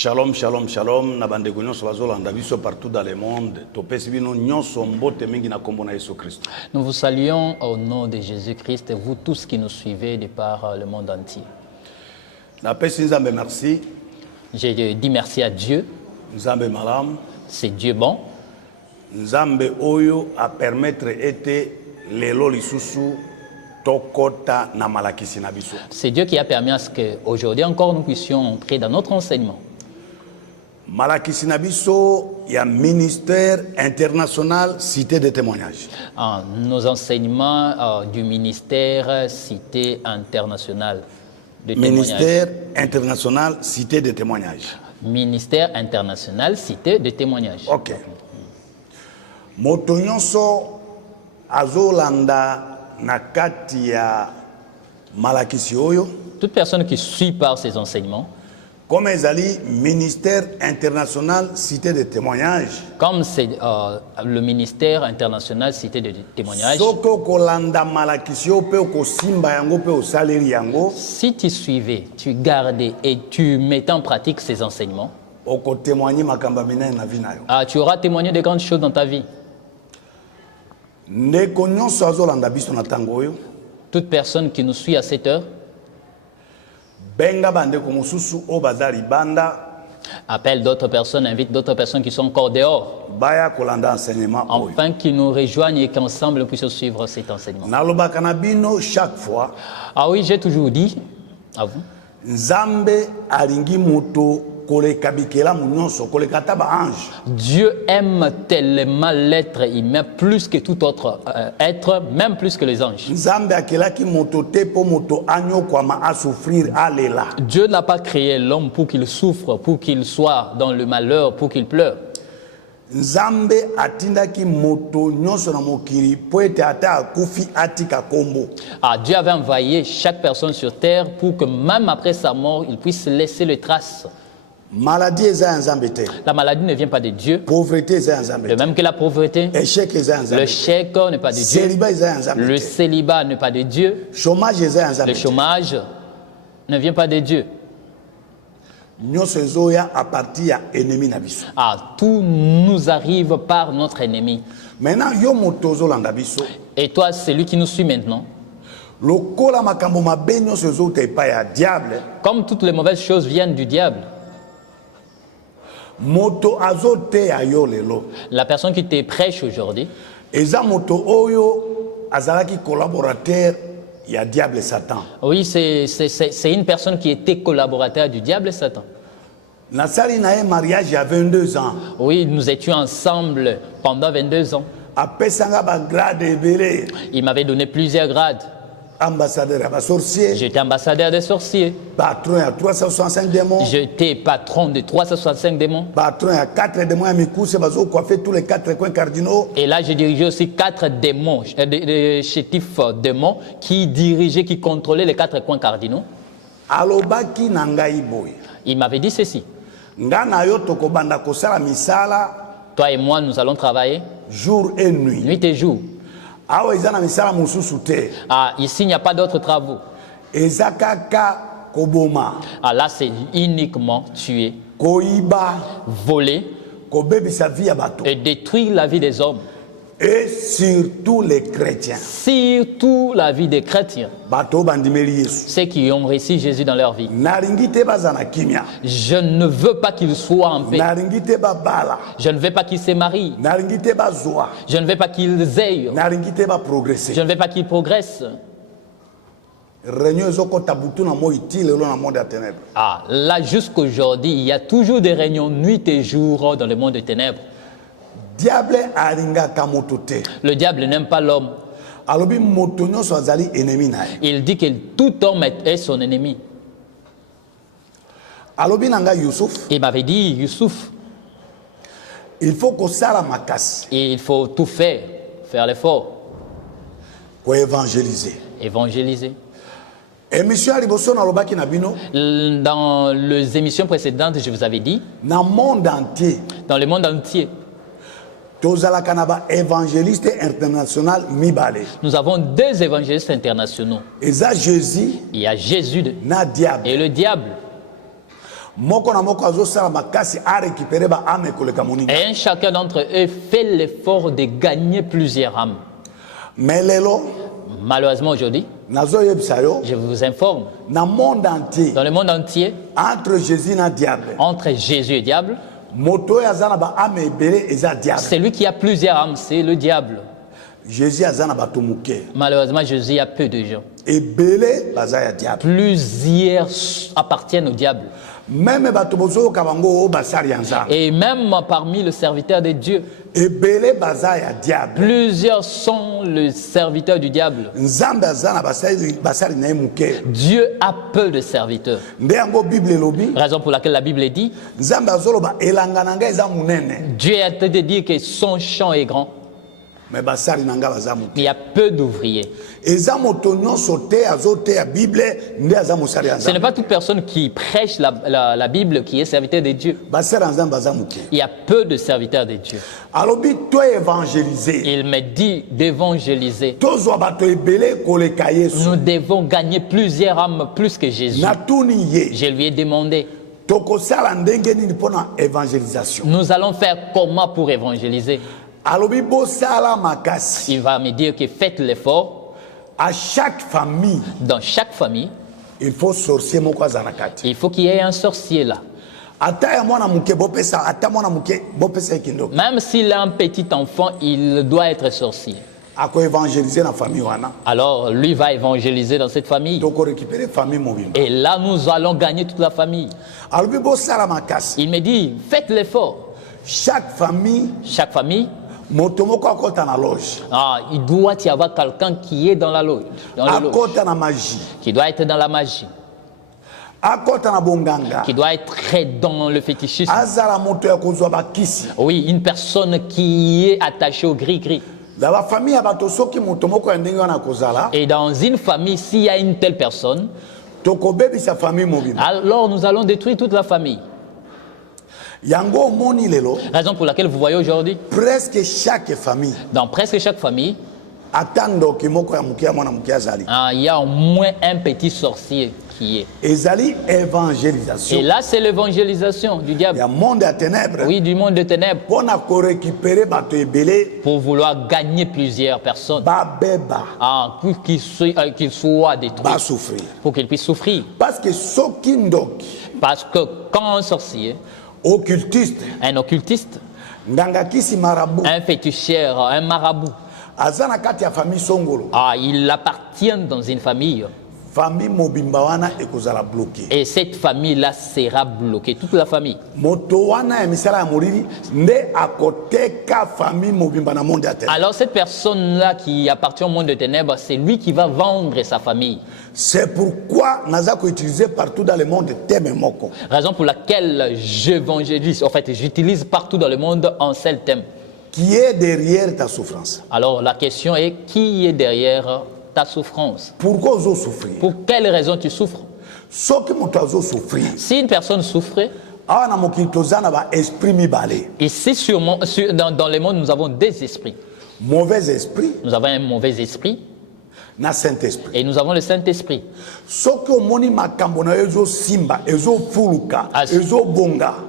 Shalom, shalom, shalom. Nabandeko nyonso bazolanda biso partout dans le monde. Topesi bino nyonso mbote mingi na kombo na Yesu Christ. Nous vous saluons au nom de Jésus-Christ, vous tous qui nous suivez de par le monde entier. Napesi Nzambe merci. J'ai dit merci à Dieu. Nzambe malam. C'est Dieu bon. Nzambe oyo a permettre ete lelo lisusu tokota na malakisi na biso. C'est Dieu qui a permis à ce qu'aujourd'hui encore nous puissions entrer dans notre enseignement. Malakisi na biso ya ministère international cité de témoignage. Nos enseignements du ministère cité international de témoignage. Ministère international cité de témoignage. Ministère international cité de témoignage. OK. Moto nyonso azolanda na kati ya malakisi oyo. Toute personne qui suit par ces enseignements. Comme ezali ministère international cité de témoignage. Comme c'est le ministère international cité de témoignage. Si tu suivais, tu gardais et tu mettais en pratique ces enseignements, tu auras témoigné de grandes choses dans ta vie. Toute personne qui nous suit à cette heure, appelle d'autres personnes, invite d'autres personnes qui sont encore dehors, afin qu'ils nous rejoignent et qu'ensemble nous puissions suivre cet enseignement. Chaque fois, oui, j'ai toujours dit à vous, Dieu aime tellement l'être humain plus que tout autre être, même plus que les anges. Dieu n'a pas créé l'homme pour qu'il souffre, pour qu'il soit dans le malheur, pour qu'il pleure. Dieu avait envoyé chaque personne sur terre pour que même après sa mort, il puisse laisser les traces. La maladie ne vient pas de Dieu. De même que la pauvreté, le chèque n'est pas de Dieu. Le célibat n'est pas de Dieu. Le chômage ne vient pas de Dieu. Tout nous arrive par notre ennemi. Et toi, celui qui nous suit maintenant, comme toutes les mauvaises choses viennent du diable, la personne qui te prêche aujourd'hui, oui, c'est une personne qui était collaborateur du diable et Satan. Mariage il y a 22 ans. Oui, nous étions ensemble pendant 22 ans. Il m'avait donné plusieurs grades. J'étais ambassadeur des sorciers. Patron à 365 démons. J'étais patron de 365 démons. Patron à 4 démons à Mikousse, tous les 4 coins cardinaux. Et là, j'ai dirigé aussi 4 démons, des chétifs démons qui dirigeaient, qui contrôlaient les 4 coins cardinaux. Il m'avait dit ceci. Toi et moi, nous allons travailler jour et nuit. Nuit et jour. Ici, il n'y a pas d'autres travaux. Là, c'est uniquement tuer, voler et détruire la vie des hommes. Et surtout les chrétiens. Surtout la vie des chrétiens. Ceux qui ont reçu Jésus dans leur vie. Je ne veux pas qu'ils soient en paix. Je ne veux pas qu'ils se marient. Je ne veux pas qu'ils aillent. Je ne veux pas qu'ils progressent. Là, jusqu'aujourd'hui, il y a toujours des réunions nuit et jour dans le monde des ténèbres. Le diable n'aime pas l'homme. Il dit que tout homme est son ennemi. Il m'avait dit, Youssouf, il faut tout faire l'effort. Pour évangéliser. Dans les émissions précédentes, je vous avais dit, dans le monde entier, nous avons 2 évangélistes internationaux. Il y a Jésus et le diable. Et chacun d'entre eux fait l'effort de gagner plusieurs âmes. Malheureusement aujourd'hui, je vous informe, dans le monde entier, entre Jésus et diable, c'est lui qui a plusieurs âmes, c'est le diable. Malheureusement, Jésus a peu de gens. Plusieurs appartiennent au diable. Et même parmi les serviteurs de Dieu, plusieurs sont les serviteurs du diable. Dieu a peu de serviteurs. Raison pour laquelle la Bible dit, Dieu est en train de dire que son champ est grand. Il y a peu d'ouvriers. Ce n'est pas toute personne qui prêche la Bible qui est serviteur de Dieu. Il y a peu de serviteurs de Dieu. Il me dit d'évangéliser. Nous devons gagner plusieurs âmes plus que Jésus. Je lui ai demandé, nous allons faire comment pour évangéliser? Il va me dire que faites l'effort. À chaque famille, dans chaque famille, il faut sorcier. Il faut qu'il y ait un sorcier là. Même s'il a un petit enfant, il doit être sorcier. Alors lui va évangéliser dans cette famille. Et là nous allons gagner toute la famille. Il me dit faites l'effort. Chaque famille, il doit y avoir quelqu'un qui est dans la loge, qui doit être dans la magie, qui doit être dans le fétichisme. Oui, une personne qui est attachée au gris-gris. Et dans une famille, s'il y a une telle personne, alors nous allons détruire toute la famille. Raison pour laquelle vous voyez aujourd'hui, presque chaque famille, dans presque chaque famille, il y a au moins un petit sorcier qui est. Et là, c'est l'évangélisation du diable. Oui, du monde des ténèbres. Pour vouloir gagner plusieurs personnes. Pour qu'ils soient détruits. Pour qu'ils puissent souffrir. Parce que quand un sorcier, un occultiste, un féticheur, un marabout, il appartient dans une famille. Et cette famille-là sera bloquée, toute la famille. Alors cette personne-là qui appartient au monde des ténèbres, c'est lui qui va vendre sa famille. C'est pourquoi Nazako utilisé partout dans le monde thème moko. Raison pour laquelle j'évangélise, en fait j'utilise partout dans le monde un seul thème. Qui est derrière ta souffrance? Alors la question est, qui est derrière ta souffrance? Pourquoi vous souffrez? Pour quelle raison tu souffres? Si une personne souffrait, ici dans le monde nous avons des esprits. Mauvais esprit. Nous avons un mauvais esprit. Et nous avons le Saint-Esprit.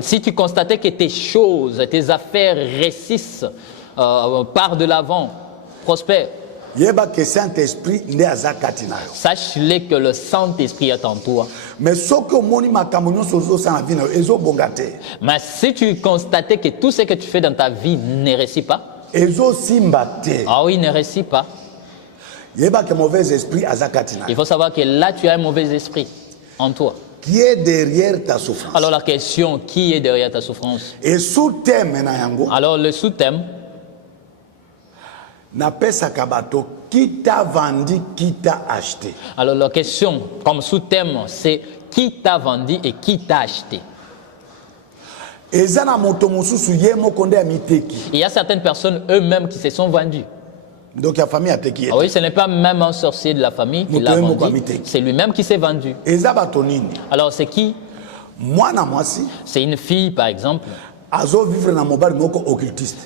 Si tu constatais que tes choses, tes affaires réussissent, partent de l'avant, prospèrent, sache-le que le Saint-Esprit est en toi. Mais si tu constatais que tout ce que tu fais dans ta vie ne réussit pas, oui, ne réussit pas, il faut savoir que là tu as un mauvais esprit en toi. Qui est derrière ta souffrance? Alors la question, qui est derrière ta souffrance? Et sous-thème, alors le sous-thème, qui t'a vendu, qui t'a acheté? Alors la question comme sous-thème, c'est qui t'a vendu et qui t'a acheté? Il y a certaines personnes eux-mêmes qui se sont vendues. Donc la famille a été qui? Oui, ce n'est pas même un sorcier de la famille qui l'a vendu, c'est lui-même qui s'est vendu. Alors c'est qui? C'est une fille par exemple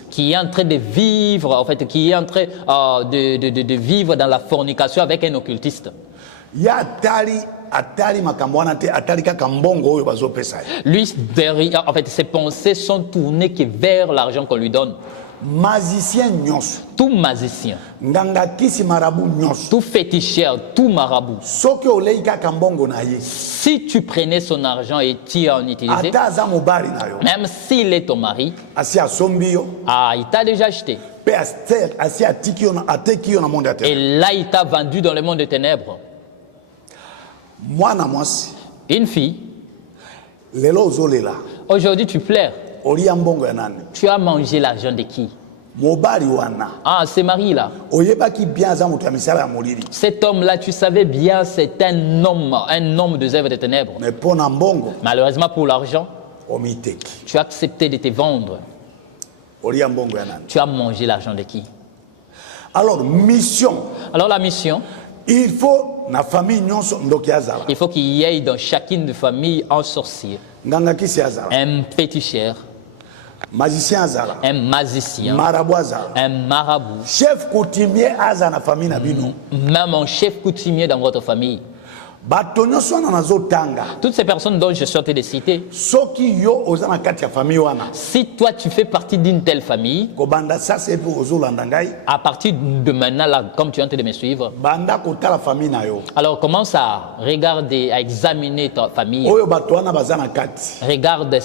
qui est en train de vivre, en fait, qui est en train de vivre dans la fornication avec un occultiste. Lui, derrière, en fait, ses pensées sont tournées que vers l'argent qu'on lui donne. Tout magicien, tout féticheur, tout marabout, si tu prenais son argent et tu en utilisais, même s'il est ton mari, il t'a déjà acheté. Et là, il t'a vendu dans le monde des ténèbres. Une fille, aujourd'hui tu pleures. Tu as mangé l'argent de qui? Ce mari-là. Cet homme-là, tu savais bien, c'est un homme des œuvres des ténèbres. Malheureusement pour l'argent, tu as accepté de te vendre. Tu as mangé l'argent de qui? Alors la mission, il faut qu'il y ait dans chacune des familles un sorcier, un féticheur, un magicien, un marabout, chef coutumier même un chef coutumier dans votre famille. Toutes ces personnes dont je suis en train de citer, si toi tu fais partie d'une telle famille, à partir de maintenant, là, comme tu es en train de me suivre, alors commence à regarder, à examiner ta famille. Regarde,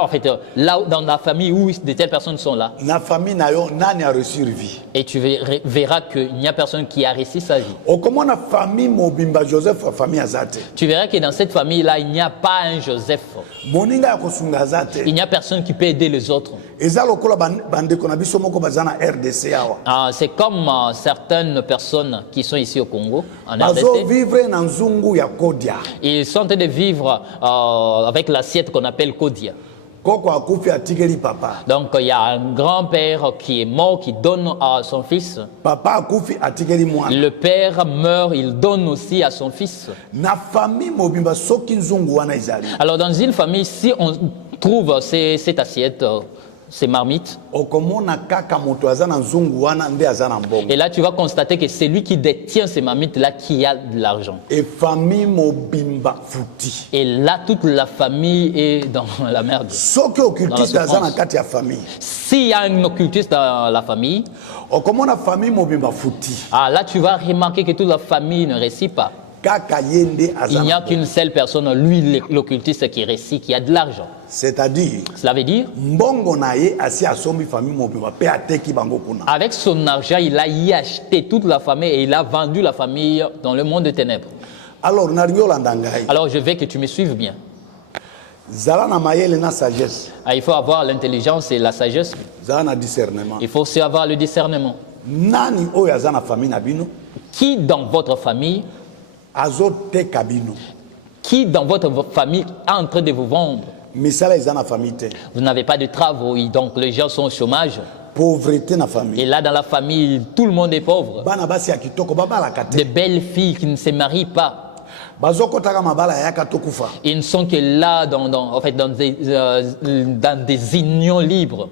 en fait, là dans la famille où de telles personnes sont là. Et tu verras qu'il n'y a personne qui a réussi sa vie. Tu verras que dans cette famille-là, il n'y a pas un Joseph. Il n'y a personne qui peut aider les autres. C'est comme certaines personnes qui sont ici au Congo, en RDC. Ils sont en train de vivre avec l'assiette qu'on appelle Kodia. Donc il y a un grand-père qui est mort, qui donne à son fils. Le père meurt, il donne aussi à son fils. Alors dans une famille, si on trouve cette assiette, ces marmites, et là tu vas constater que c'est lui qui détient ces marmites là qui a de l'argent. Et là toute la famille est dans la merde. S'il y a un occultiste dans la famille, là tu vas remarquer que toute la famille ne réussit pas. Il n'y a qu'une seule personne, lui l'occultiste, qui réussit, qui a de l'argent. C'est-à-dire, cela veut dire, avec son argent, il a y acheté toute la famille et il a vendu la famille dans le monde des ténèbres. Alors je veux que tu me suives bien. Il faut avoir l'intelligence et la sagesse. Il faut aussi avoir le discernement. Qui dans votre famille est en train de vous vendre? Vous n'avez pas de travaux, donc les gens sont au chômage. Pauvreté dans la famille. Et là dans la famille, tout le monde est pauvre. Des belles filles qui ne se marient pas. Ils ne sont que là dans des unions libres.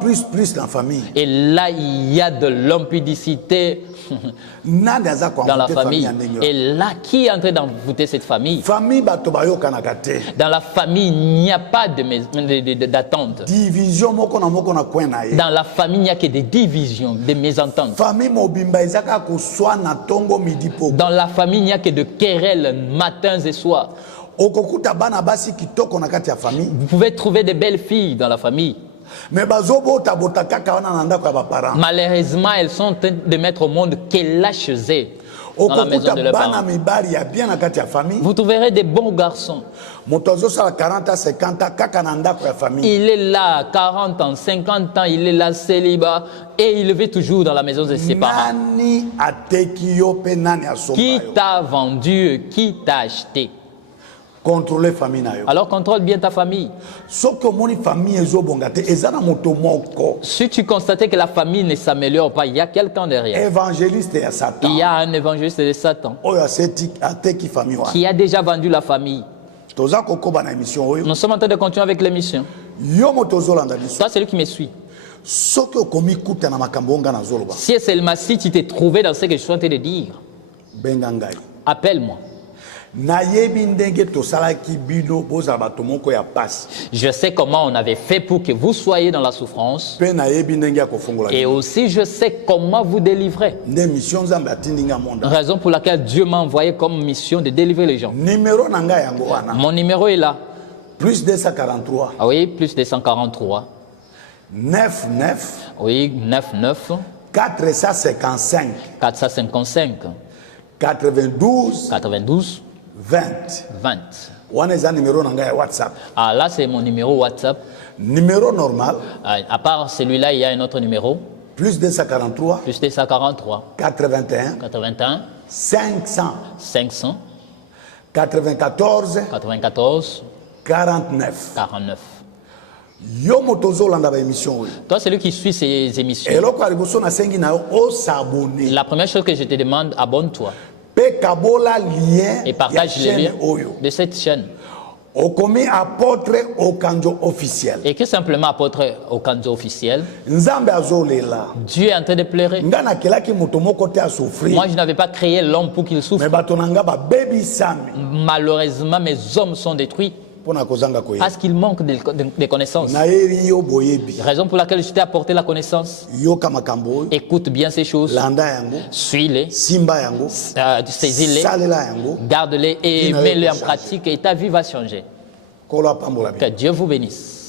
Plus la famille. Et là, il y a de l'impudicité dans la famille. Et là, qui est en train d'envoûter cette famille? Dans la famille, il n'y a pas d'attente. Dans la famille, il n'y a que des divisions, des mésententes. Dans la famille, il n'y a que de querelles matins et soirs. Vous pouvez trouver des belles filles dans la famille. Malheureusement, elles sont en train de mettre au monde qu'elles lâchent dans la maison de leurs parents. Vous trouverez des bons garçons. Il est là, 40 ans, 50 ans, il est là, célibat, et il vit toujours dans la maison de ses parents. Qui t'a vendu, qui t'a acheté? Contrôler famille. Alors contrôle bien ta famille. Si tu constates que la famille ne s'améliore pas, il y a quelqu'un derrière. Il y a un évangéliste de Satan qui a déjà vendu la famille. Nous sommes en train de continuer avec l'émission. Toi, c'est lui qui me suit. Si seulement si tu t'es trouvé dans ce que je suis en train de dire, appelle-moi. Je sais comment on avait fait pour que vous soyez dans la souffrance. Et aussi je sais comment vous délivrer. Raison pour laquelle Dieu m'a envoyé comme mission de délivrer les gens. Mon numéro est là. Plus 243. Ah oui, plus 243. 99. Oui, 99. 455. 455. 92. 92. 20. 20. WhatsApp. Ah, là, c'est mon numéro WhatsApp. Numéro normal. À part celui-là, il y a un autre numéro. Plus 243. Plus 243. 81. 81. 500. 500. 94. 94. 49. 49. Toi, celui qui suit ces émissions, la première chose que je te demande, abonne-toi et partage les liens de cette chaîne. Et que simplement apôtre Okanjo officiel. Dieu est en train de pleurer. Moi, je n'avais pas créé l'homme pour qu'il souffre. Malheureusement, mes hommes sont détruits. Parce qu'il manque de connaissances. Raison pour laquelle je t'ai apporté la connaissance. Écoute bien ces choses. Suis-les. Saisis-les. Garde-les et mets-les en pratique et ta vie va changer. Que Dieu vous bénisse.